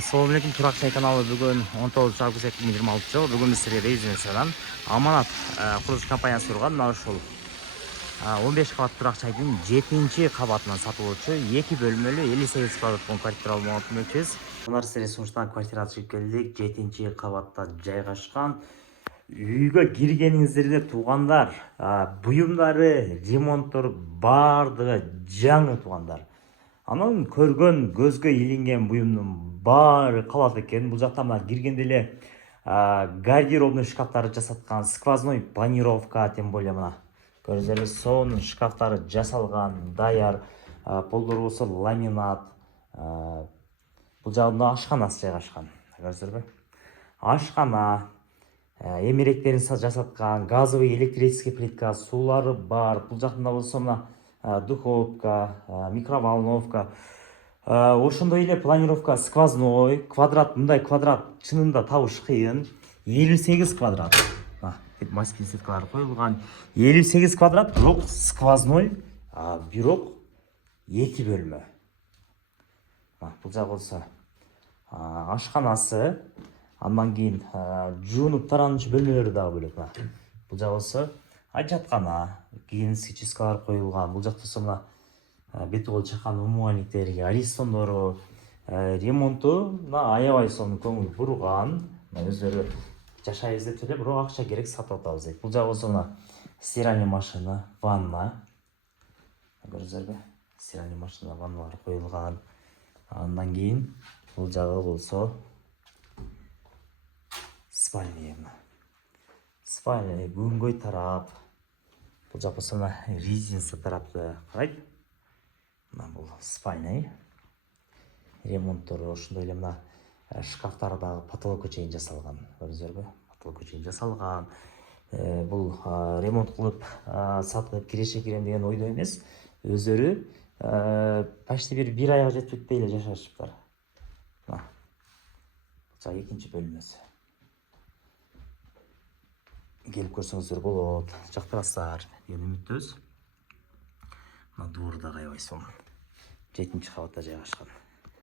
Assalamu alaikum, Турак Чай каналы. Бүгін 19 август 2026 жыл. Бүгін біз сіздерге резиденциядан Аманат құрылыс компаниясы құрған мына ушул 15 қабат Турак Чайдың 7-ші қабатынан сатылуучу 2 бөлмөлүү 58 квадрат квартира алмакчы болчубуз. Мына сіздерге сунуштан квартира ачып келдик. 7-ші қабатта жайгашкан. Үйгө киргениңиздерде туугандар, буюмдары, ремонттор бардыгы жаңы туугандар. Анан көргөн, көзгө илинген буюмдун баары калат экен. Бул жакта мына киргенде эле гардеробный шкафтары жасаткан, сквозной планировка, тем более мына көрүңүздөр, сонун шкафтары жасалган, даяр, полдору болсо ламинат. Бул жагында ашканасы жайгашкан. Көрүңүздөрбү? Ашкана, эмеректерин жасаткан, газовый электрический плитка, суулары бар. Бул жакында болсо мына духовка, микроволновка, ошондой эле планировка сквозной, квадрат, мындай квадрат чынында табыш кыйын. 58 квадрат. Маспин сеткалары коюлган. 58 квадрат, бирок сквозной, бирок 2 бөлмө. Бул жак болсо ашканасы, андан кийин жуунуп тарануучу бөлмөлөрү дагы бөлөк. Бул жак болсо жаткана, гигиенический коюлган. Бул жакта мына бет кол чаккан умувальниктерге, аристондору, ремонту аябай сонун көңүл бурган. Өздөрү жашайбыз деп эле, бирок акча керек, сатып атабыз дейт. Бул жагы болсо мына стиральный машина, ванна. Көрүңүздөрбү? Стиральный машина, ванналар коюлган. Андан кийин бул жагы болсо спальня. Спальня күнгөй тарап. Бул жак болсо мына резиденция тарапты карайт. Мына бул спальня. Ремонттору ошондой эле мына шкафтары дагы потолокко чейин жасалган. Көрүңүздөрбү? Потолокко чейин жасалган. Бул ремонт кылып, сатып киреше кирем деген ойдо эмес. Өздөрү почти бир айга жетпей эле жашашыптыр. Мына. Бул экинчи бөлмөсү. Келип көрсөңүздөр болот, жактырасыздар деген үмүттөбүз. Мына дууру да аябай сонун. 7-кабатта жайгашкан.